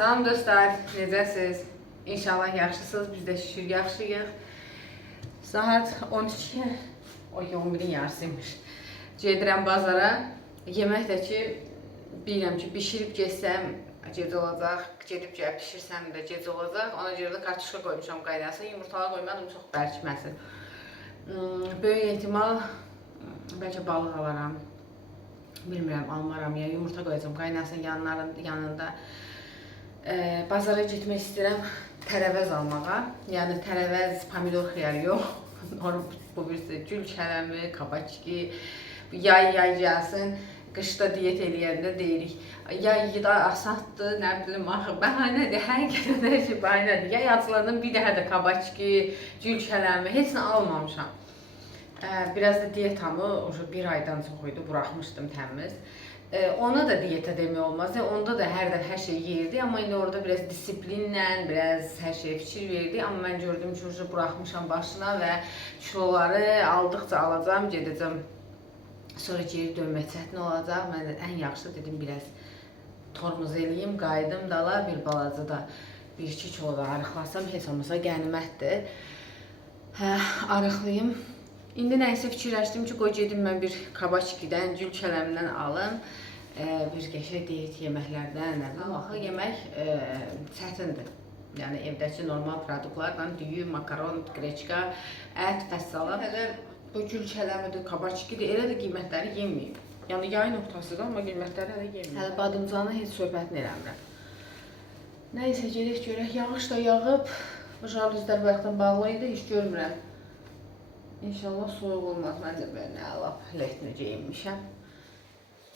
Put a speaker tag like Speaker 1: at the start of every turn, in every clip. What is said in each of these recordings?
Speaker 1: Salam dostlar, necəsiz? İnşallah yaxşısınız, biz də şükür yaxşıyıq. Saat 12, o 11-in yarısıymış. Gedirəm bazara. Yemək də ki, bilirəm ki, bişirib getsəm gec olacaq, gedib gəlib bişirsəm də gec olacaq. Ona görə də kartuşka qoymuşam qaynasın, yumurtalar qoymadım çox bərkməsin. Hmm, Böyük ehtimal bəlkə balıq alaram. Bilmirəm, almaram ya, yumurta qoyacağam qaynasın yanların yanında. Ee, bazara getmək istəyirəm tərəvəz almağa. Yəni tərəvəz, pomidor xiyar yox. Bu birisi gül kələmi, kabaçki, yay yay gəlsin. Qışda diyet eləyəndə deyirik. Yay da asandır, nə bilim axı bəhanədir. Həqiqətən hər şey bəhanədir. Yay açılandan bir daha da kabaçki, gül kələmi heç nə almamışam. Ee, Biraz da diyetamı o bir aydan çox idi, buraxmışdım təmiz. Ee, Ona da diyeta demək olmaz. Yəni, Onda da hər dəfə hər şey yeyirdi, amma indi orada biraz disiplinlə, biraz hər şeyə fikir verdi. Amma mən gördüm ki, ucu buraxmışam başına və kiloları aldıqca alacağam, gedəcəm. Sonra geri dönmək çətin olacaq. Mən ən yaxşı dedim biraz tormuz eləyim, qayıdım dala bir balaca da 1-2 kilo da arıqlasam heç olmasa qənimətdir. Hə, arıqlayım. İndi nəysə fikirləşdim ki, qoy gedim mən bir kabaçkidən, gül kələmdən alım. Bir qəşəng diyet yeməklərdən, bilim, axı yemək e, çətindir. Yəni evdəki normal produktlarla düyü, makaron, qreçka, ət, fəssalat, hələ bu gül kələmidir, kabaçkidir, elə də qiymətləri yeməyim. Yəni yayın ortasıdır, amma qiymətləri hələ yeməyim. Hələ badımcanı heç söhbətini eləmirəm. Nəysə gedək görək. Yağış da yağıb. Bu jaluzlər bayaqdan bağlı idi, heç görmürəm. İnşallah soyuq olmaz. Mən də belə lap letni geyinmişəm.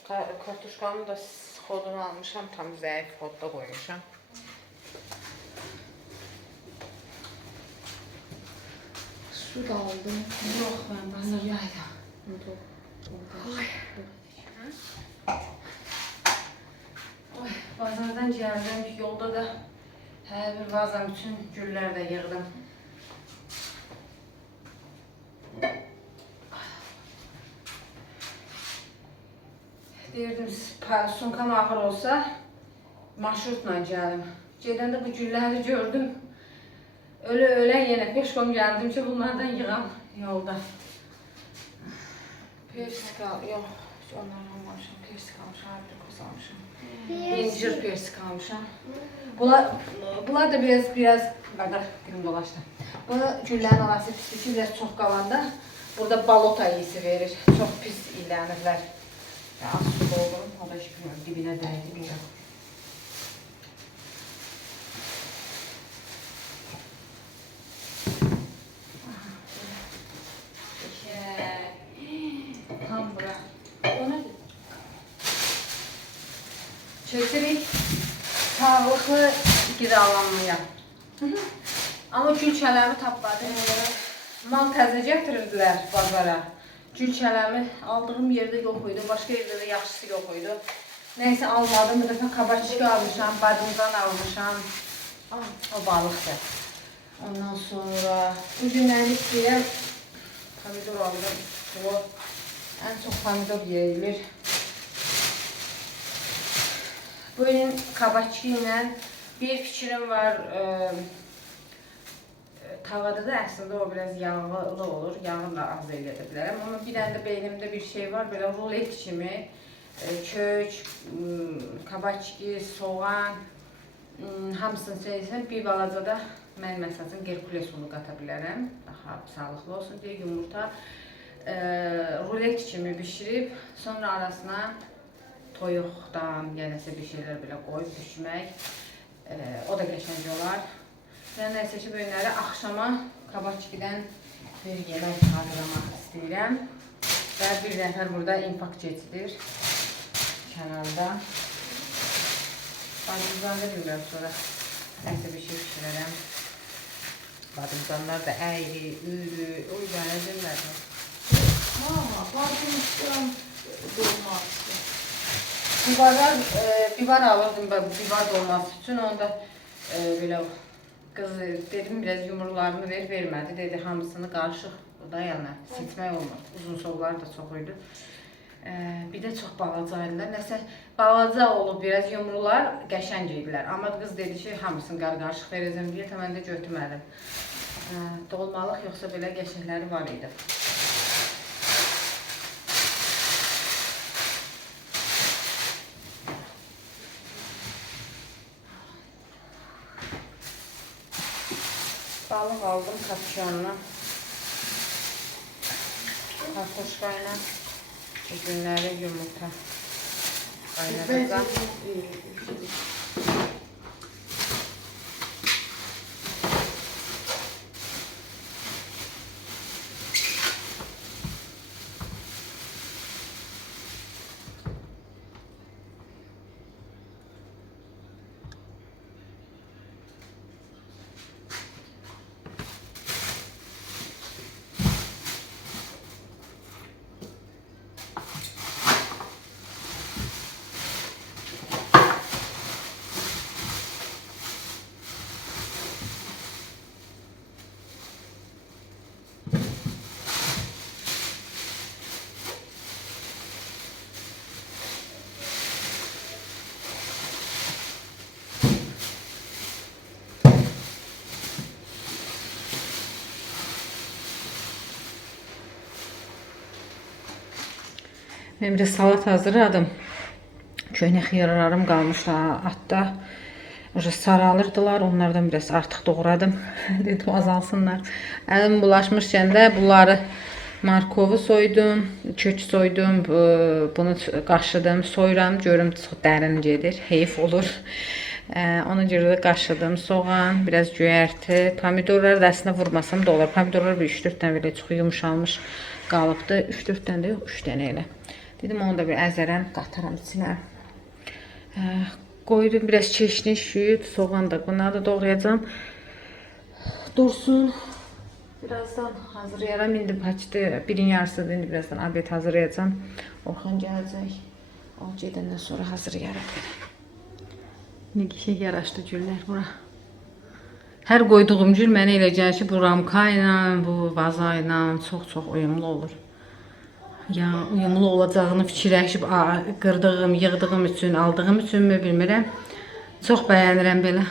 Speaker 1: Ka- Kartuşkamı da xodunu almışam, tam zəif xodda qoymuşam. Su da aldım. Yox, mən bazar yayda. Ay. Ay, bazardan gəldim, yolda da hər bir bazam bütün güllər də yığdım. Deyirdim, sumkam ağır olsa marşrutla gəlim. Gedəndə bu gülləri gördüm. Ölə ölə yenə peşkom gəldim ki, bunlardan yığam yolda. Persik al, yox, onları almamışam. Persik almışam, aprikos almışam. İncir persik almışam. Bunlar, bunlar da biraz biraz Qardaş, dilim dolaşdı. Bu güllərin arası pislikli biraz çox qalanda burada balota iyisi verir. Çox pis iylənirlər. Ya, az su. Şeker. Tam bura. O nədir? Çökürük sağlıqlı qidalanmaya. Amma gül kələmi tapmadım. Mal təzə gətirdilər bazara. Gül kələmi aldığım yerdə yox idi, başqa yerdə də yaxşısı yox idi. Nəysə almadım, bir dəfə kabaçka almışam, badımdan almışam. Ah, o balıqdır. Ondan sonra bu günləri istəyirəm pomidor aldım. Bu ən çox pomidor yeyilir. Bu gün kabaçki ilə bir fikrim var. E, tavada da əslində o biraz yağlı olur. Yağını da az eləyə bilərəm. Amma bir dənə də beynimdə bir şey var. Belə rulet kimi e, kök, m, kabaçki, soğan m, hamısını çəksən bir balaca da mən məsəl üçün Herkules unu qata bilərəm. Daha sağlıqlı olsun deyə yumurta e, rulet kimi bişirib sonra arasına toyuqdan, nəsə bir şeylər belə qoyub düşmək. E, o da qəşəng olar. Mən nəsə ki, bu günləri axşama kabaçkidən bir yemək hazırlamaq istəyirəm. Və bir nəfər burada infak keçidir kənarda. Badımcan da bilmirəm sonra nəsə bir şey pişirərəm. Badımcanlar da əyri, ürü, oy mənə bilmədim.
Speaker 2: Mama, bakmıştım dolması.
Speaker 1: Bibarlar, e, bibar alırdım ben bibar dolması için onda e, belə qız dedim biraz yumrularını ver vermədi dedi hamısını qarışıq da yəni seçmək olmur. Uzun sollar da çox idi. Ə, bir də çox balaca idilər. Nəsə balaca olub biraz yumrular, qəşəng idilər. Amma qız dedi ki, hamısını qarqarışıq verəcəm deyə mən də götürmədim. Ə, dolmalıq yoxsa belə qəşəngləri var idi. Balıq aldım kapşonla. Kartoşkayla. Bu günləri yumurta qaynadacağım. Mən bir də salat hazırladım. Köynək yaralarım qalmışdı atda. Oca saralırdılar. Onlardan biraz artıq doğradım. Dedim azalsınlar. Əlim bulaşmışkən də bunları markovu soydum, kök soydum, bunu qaşıdım, soyuram, görüm çox dərin gedir, heyf olur. Ona görə də qaşıdım, soğan, biraz göyərti, pomidorları da əslində vurmasam da olar. Pomidorlar bir 3-4 dənə belə çox yumşalmış qalıbdı. 3-4 dənə də yox, 3 dənə elə. Dedim onu da bir əzərəm, qataram içinə. Qoydum biraz çeşni, şüyüd, soğan da bunları da doğrayacağım. Dursun. Birazdan hazırlayaram. İndi paçdı. Birin yarısıdır. İndi birazdan abed hazırlayacağım. Orxan gələcək. O gedəndən sonra hazırlayaram. Ne şey yaraşdı güllər bura. Hər qoyduğum gül mənə elə gəlir ki, bu ramka bu vaza ilə çox-çox uyumlu olur. Ya uyumlu olacağını fikirləşib qırdığım, yığdığım üçün, aldığım üçünmü bilmirəm. Çox bəyənirəm belə.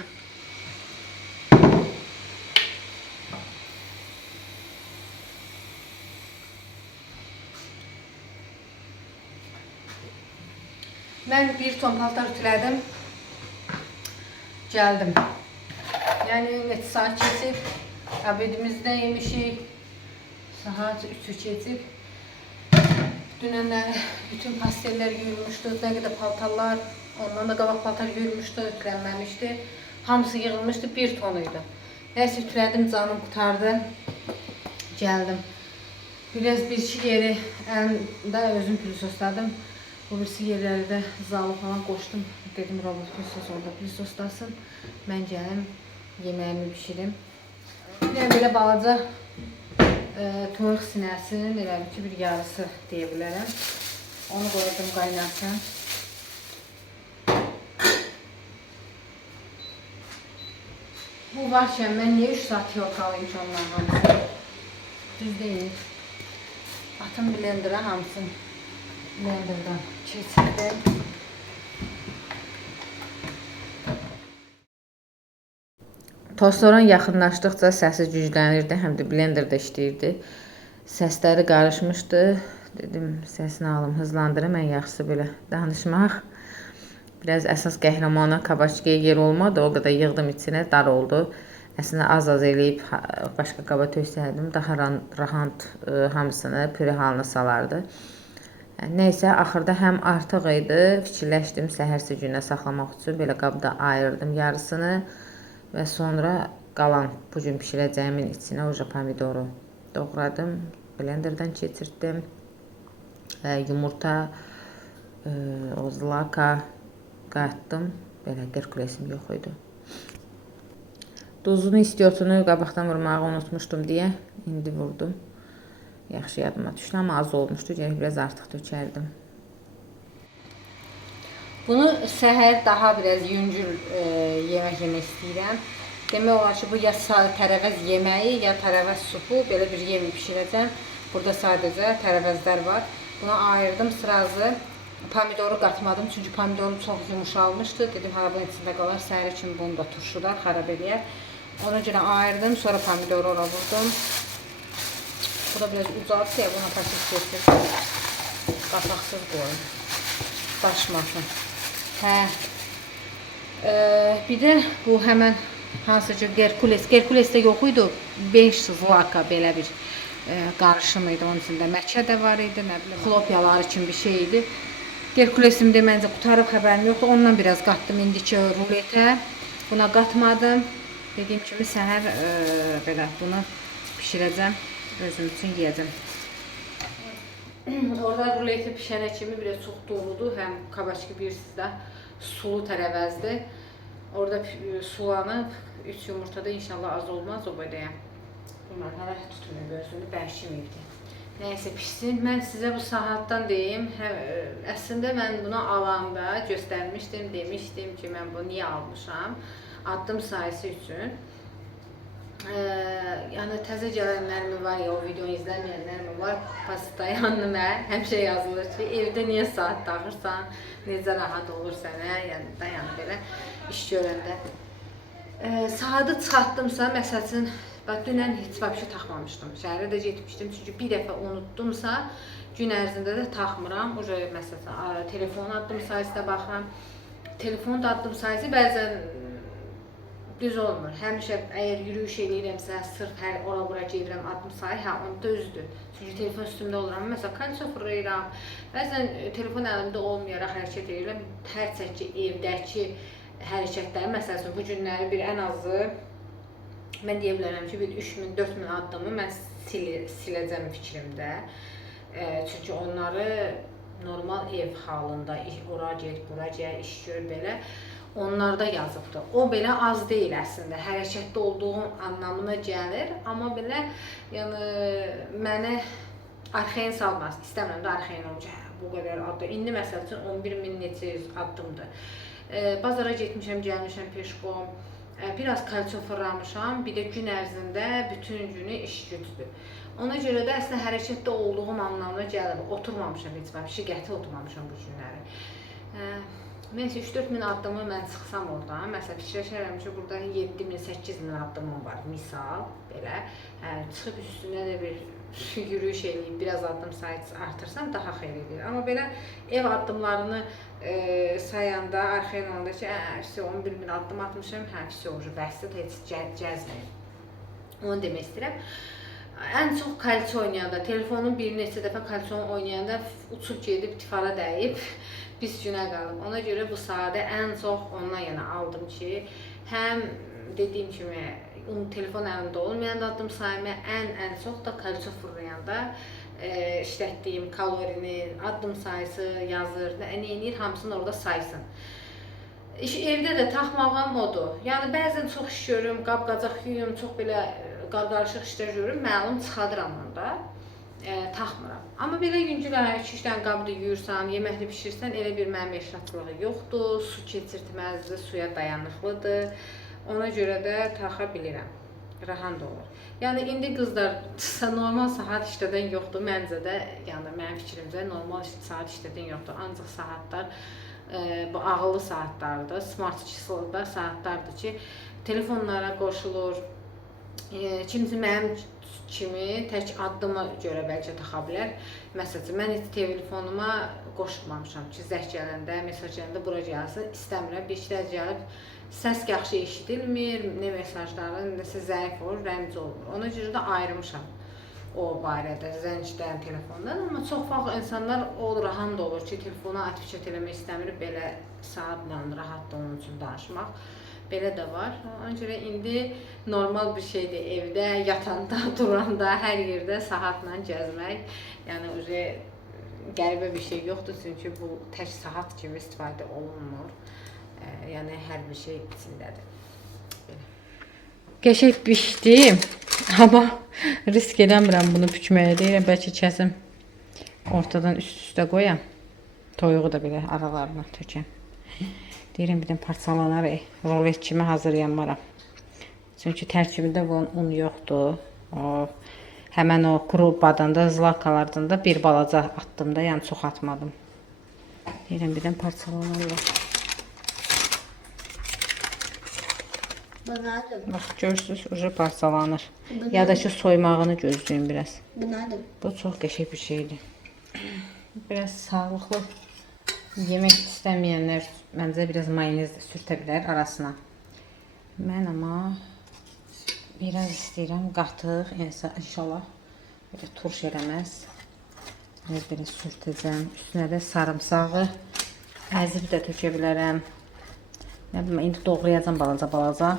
Speaker 1: Mən bir ton paltar ütülədim. Gəldim. Yəni neçə saat keçib. Abedimizi də yemişik. Saat 3-ü keçib. Dünənlər bütün pastellər yuyulmuşdu. Nə qədər paltarlar, ondan da qabaq paltar yuyulmuşdu, ütülənməmişdi. Hamısı yığılmışdı, bir ton idi. Nəysə ütülədim, canım qutardı. Gəldim. Biraz bir iki yeri əlimdə özüm pülsosdadım. Bu birisi yerləri də zalı falan qoşdum. Dedim robot pülsos orada pülsoslasın. Mən gəlim, yeməyimi bişirim. Bir belə balaca e, toyuq sinəsinin elə bil ki bir yarısı deyə bilərəm. Onu qoydum qaynasın. Bu varkən mən niyə 3 saat yox alayım ki onların hamısını? Düz deyil. Atım blender'a hamısını blenderdan keçirdim. Tostların yaxınlaşdıqca səsi güclənirdi, həm də blenderdə işləyirdi. Səsləri qarışmışdı. Dedim, səsini alım, hızlandırım, ən yaxşısı belə danışmaq. Biraz əsas qəhrəmana kabaçkiyə yer olmadı, o qədər yığdım içinə, dar oldu. Əslində az-az eləyib başqa qaba töksəydim, daha rahat ə, hamısını püre halına salardı. E, Nəysə, axırda həm artıq idi, fikirləşdim səhərsi günə saxlamaq üçün belə qabda ayırdım yarısını və sonra qalan bu gün bişirəcəyimin içinə uca pomidoru doğradım, blenderdan keçirtdim. E, yumurta, e, o zlaka qatdım. Belə Herkulesim yox idi. Duzunu istiotunu qabaqdan vurmağı unutmuşdum deyə indi vurdum. Yaxşı yadıma düşdü, amma az olmuşdu. Gərək biraz artıq tökərdim. Bunu səhər daha biraz yüngül e, yemək yemək istəyirəm. Demək olar ki, bu ya tərəvəz yeməyi, ya tərəvəz supu belə bir yemək bişirəcəm. Burada sadəcə tərəvəzlər var. Buna ayırdım sırazı. Pomidoru qatmadım çünki pomidorum çox yumuşalmışdı. Dedim hara bunun içində qalar, səhər üçün bunu da turşular, xarab eləyər. Ona görə ayırdım, sonra pomidoru ora vurdum. Bu da biraz uzadı ya, buna paket getirdim. Qapaqsız qoyun. Daşmasın. Hə. Ee, bir də bu həmən hansıca Gerkules, Gerkules də yox idi. 5 zlaka belə bir e, qarışım idi. Onun içində məkə də var idi, nə bilim, xlopyalar üçün bir şey idi. Gerkulesim də məncə qutarıb xəbərim yoxdur. Ondan biraz qatdım indiki ruletə. Buna qatmadım. Dediyim kimi səhər e, belə bunu bişirəcəm, özüm üçün yeyəcəm. Orada ruleti pişənə kimi biraz çox doludur. Həm kabaçki bilirsiniz də sulu tərəvəzdir. Orada pi- sulanıb 3 yumurtada inşallah az olmaz o belə. Bunlar hələ tutmuyor gözünü, bərşiməyibdi. Nəysə pişsin. Mən sizə bu saatdan deyim. Hə, ə, əslində mən bunu alanda göstərmişdim, demişdim ki, mən bunu niyə almışam? Addım sayısı üçün. Ee, yəni təzə gələnlər mi var ya, o videonu izləməyənlər mi var? Pastayanlı həmişə yazılır ki, evdə niyə saat taxırsan, necə rahat olur sənə, yəni dayanı belə iş görəndə. Ee, saatı çıxartdımsa, məsəl üçün, bax dünən heç vəbşə taxmamışdım. Şəhərə də getmişdim, çünki bir dəfə unutdumsa, gün ərzində də taxmıram. Uca məsələn, telefon addım sayısına baxıram. Telefon da addım sayısı bəzən düz olmur. Həmişə əgər yürüyüş eləyirəmsə, sırf hər ora bura gedirəm addım sayı, hə onda düzdür. Çünki telefon üstümdə oluram. Məsələn, kondisə fırlayıram. Bəzən e, telefon əlimdə olmayaraq hərəkət edirəm. Hər çəki evdəki hərəkətləri, məsələn, bu günləri bir ən azı mən deyə bilərəm ki, bir 3000, 4000 addımı mən sil siləcəm fikrimdə. E, çünki onları normal ev halında ora get, bura gəl, iş gör belə onlarda yazıbdı. O belə az deyil əslində. Hərəkətdə olduğum anlamına gəlir, amma belə yəni mənə arxayın salmaz. İstəmirəm də arxayın hə, bu qədər addım. İndi məsəl üçün 11 min neçə yüz addımdır. E, bazara getmişəm, gəlmişəm peşkom. E, biraz kalsium fırlamışam. Bir də gün ərzində bütün günü iş gücdür. Ona görə də əslində hərəkətdə olduğum anlamına gəlir. Oturmamışam heç vaxt, işi qəti oturmamışam bu günləri. E, Nəysə 3-4 min addımı mən çıxsam oradan, məsələn fikirləşərəm ki, burada 7 min, 8 min addımım var, misal belə. Hə, çıxıb üstünə də bir yürüyüş eləyib, biraz addım sayısı artırsam daha xeyir edir. Amma belə ev addımlarını e, sayanda, arxayın olanda ki, hə, vəsə 11 min addım atmışam, hə, vəsə bəsdir, heç cə cəzmir. Onu demək istəyirəm. Ən çox kalço oynayanda, telefonun bir neçə dəfə kalço oynayanda uçub gedib tifara dəyib, pis günə qalıb. Ona görə bu sadə ən çox ondan yana aldım ki, həm dediyim kimi onun telefon əlimdə olmayanda addım sayımı ən ən çox da kalço fırlayanda e, işlətdiyim kalorini, addım sayısı yazır, nə eləyir, hamısını orada saysın. İş evdə də taxmağım odur. Yəni bəzən çox iş görürüm, qab-qacaq yuyum, çox belə e, qarqarışıq işlər görürüm, məlum çıxadıram onda. E, taxmıram. Amma belə yüngülər 2-3 dənə qabda yuyursan, yeməkli bişirsən, elə bir mənim eşratçılığı yoxdur. Su keçirtməzdir, suya dayanıqlıdır. Ona görə də taxa bilirəm. Rahat olur. Yəni indi qızlar normal saat işlədən yoxdur məncə də, yəni mənim fikrimcə normal saat işlədən yoxdur. Ancaq saatlar e, bu ağıllı saatlardır, smart çisildə saatlardır ki, telefonlara qoşulur. Kimisi mənim kimi tək addıma görə bəlkə taxa bilər. Məsələn, mən heç telefonuma qoşulmamışam ki, zəng gələndə, mesaj gələndə bura gəlsin, istəmirəm. Bir şeylər gəlib səs yaxşı eşidilmir, nə mesajların nəsə zəif olur, rəmz olmur. Ona görə də ayırmışam o barədə zəncdən telefondan, amma çox vaxt insanlar o rahat da olur ki, telefona atfişət eləmək istəmir, belə saatla rahat da onun üçün danışmaq. Belə də var. Ona görə indi normal bir şeydir evdə, yatanda, duranda, hər yerdə saatla gəzmək. Yəni uje qəribə bir şey yoxdur, çünki bu tək saat kimi istifadə olunmur. Ə, yəni hər bir şey içindədir. Qəşəng bişdi. Amma risk eləmirəm bunu bükməyə. Deyirəm bəlkə kəsim ortadan üst-üstə qoyam. Toyuğu da belə aralarına tökəm. Deyirəm bir də parçalanar, rolet kimi hazırlayamaram. Çünki tərkibində bunun un yoxdur. O Həmən o qrupadan da, zlakalardan da bir balaca atdım da, yəni çox atmadım. Deyirəm birdən
Speaker 3: nerede?
Speaker 1: Bax görürsüz, ucu parçalanır. Ya da ki soymağını gözləyin biraz.
Speaker 3: Bu nerede?
Speaker 1: Bu çox qəşəng bir şeydir. Biraz sağlıqlı yemək istəməyənlər məncə biraz mayonez bilər arasına. Mən amma biraz istəyirəm qatıq, inşallah belə turş eləməz. Biraz belə sürtəcəm. Üstünə də sarımsağı əzib də tökə bilərəm. Nə bilim, indi doğrayacağam balaca balaca.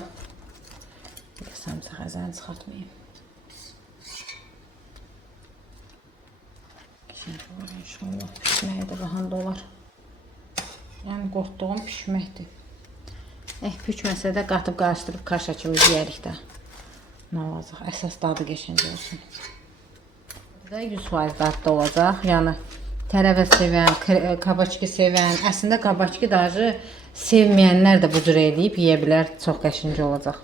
Speaker 1: Də sarımsaq əzəni çıxartmayayım. Şimdi inşallah pişməyə də bahanda olar. Yəni qorxduğum pişməkdir. Eh, pişməsə də qatıb qarışdırıb kimi yeyərik də. Nə olacaq? Əsas dadı qəşəng olsun. Bu da 100% dadlı olacaq. Yəni tərəvəz sevən, kre- kabaçki sevən, əslində kabaçki daşı sevməyənlər də bu cür eləyib yeyə bilər. Çox qəşəng olacaq.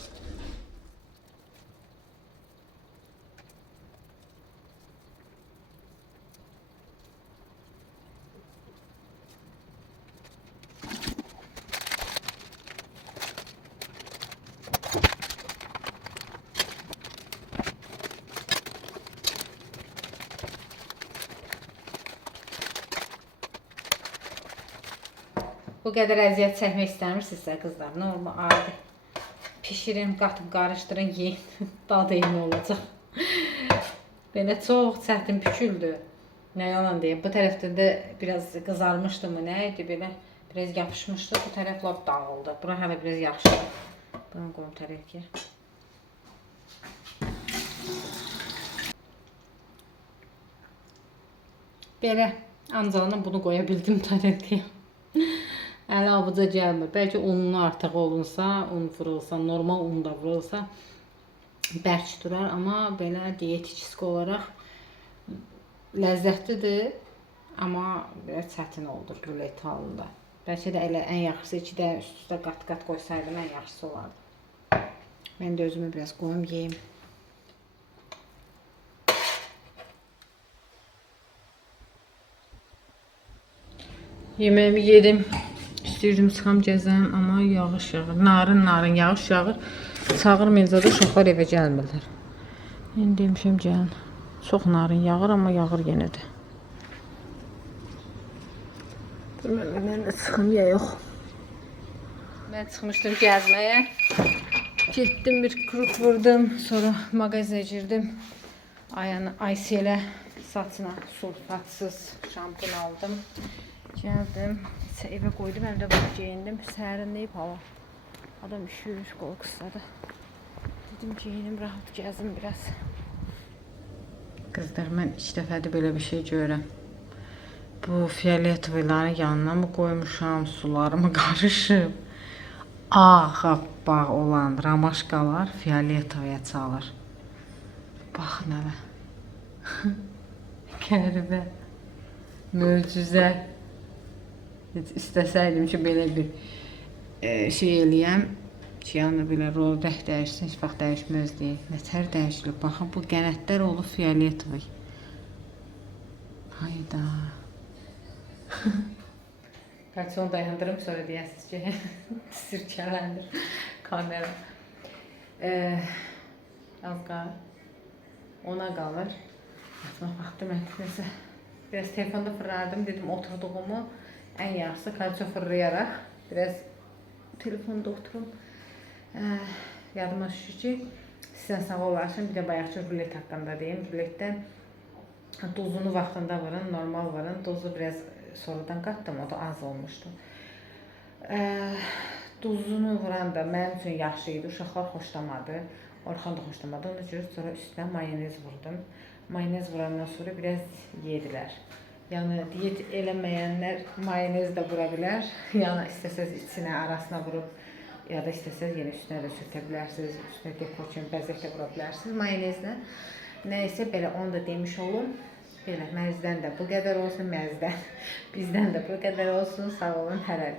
Speaker 1: Qədər əziyyət çəkmək istəmirsinizsə qızlar, normal adi. Pişirin, qatıb qarışdırın, yeyin. Dadı eyni olacaq. Belə çox çətin pişüldü. Nə yalan deyim. Bu tərəfdə də biraz qızarmışdı mı, nə idi belə biraz yapışmışdı. Bu tərəf lap dağıldı. Bura hələ biraz yaxşıdır. Bunu qoyum tərəfə. Belə ancaq bunu qoya bildim tərəfə. Əli avuca gəlmir. Bəlkə unun artıq olunsa, un vurulsa, normal un da vurulsa bərk durar, amma belə dietetik olaraq ləzzətlidir, amma biraz çətin oldur rulet halında. Bəlkə də elə ən yaxşısı iki də üst-üstə qat-qat qoysaydım ən yaxşısı olardı. Mən də özümü biraz qoyum yeyim. Yeməğimi yedim. İstəyirdim çıxam gəzəm, amma yağış yağır. Narın yağış yağır. Çağırmayınca da uşaqlar evə gəlmirlər. İndi demişəm gəlin. Çox narın yağır, amma yağır yenə də. Bilmirəm, mən də çıxım ya yox. Mən çıxmışdım gəzməyə. Getdim bir kruk vurdum, sonra mağazaya girdim. Ayağını Ayselə saçına sulfatsız şampun aldım. Gəldim, evə qoydum, həm də bunu geyindim. Sərinləyib hava. Adam üşüyür, qol qısladı. Dedim geyinim, rahat gəzim biraz. Qızlar, mən ilk dəfədir belə bir şey görürəm. Bu fioletovilərin yanına mı qoymuşam, sularımı qarışıb. Ağappaq olan ramaşkalar fioletoviyə çalır. Baxın hələ. Qəribə. Möcüzə. Heç istəsəydim ki, belə bir e, şey eləyəm. Ki, yəni belə rol rəh dəyişsin, heç vaxt dəyişməzdi. Nətər dəyişilib? Baxın, bu qənətlər olub fioletovi. Hayda. Onu dayandırım, sonra deyəsiniz ki, sirkələndir kamera. Ee, az. Ona qalır. Yatmaq vaxtı mən nəsə biraz telefonda fırlardım, dedim oturduğumu ən yaxşısı kalço fırlayaraq biraz telefonda oturum. Ee, yadıma düşür ki, sizə sağ olasın. Bir də bayaqçı rulet haqqında deyim. Ruletdən duzunu vaxtında vurun, normal vurun. Duzu biraz sonradan qatdım, o da az olmuşdu. Ee, duzunu vuran da mənim üçün yaxşı idi. Uşaqlar xoşlamadı. Orxan da xoşlamadı. Ona görə sonra üstünə mayonez vurdum. Mayonez vurandan sonra biraz yedilər. Yəni diyet eləməyənlər mayonez də vura bilər. Yəni istəsəz içinə, arasına vurub ya da istəsəz yenə üstünə də sürtə bilərsiniz. Üstünə dekor kimi bəzək də vura bilərsiniz mayonezlə. Nəysə belə onu da demiş olum. Belə məzdən də bu qədər olsun, məzdən. Bizdən də bu qədər olsun. Sağ olun, hələlik.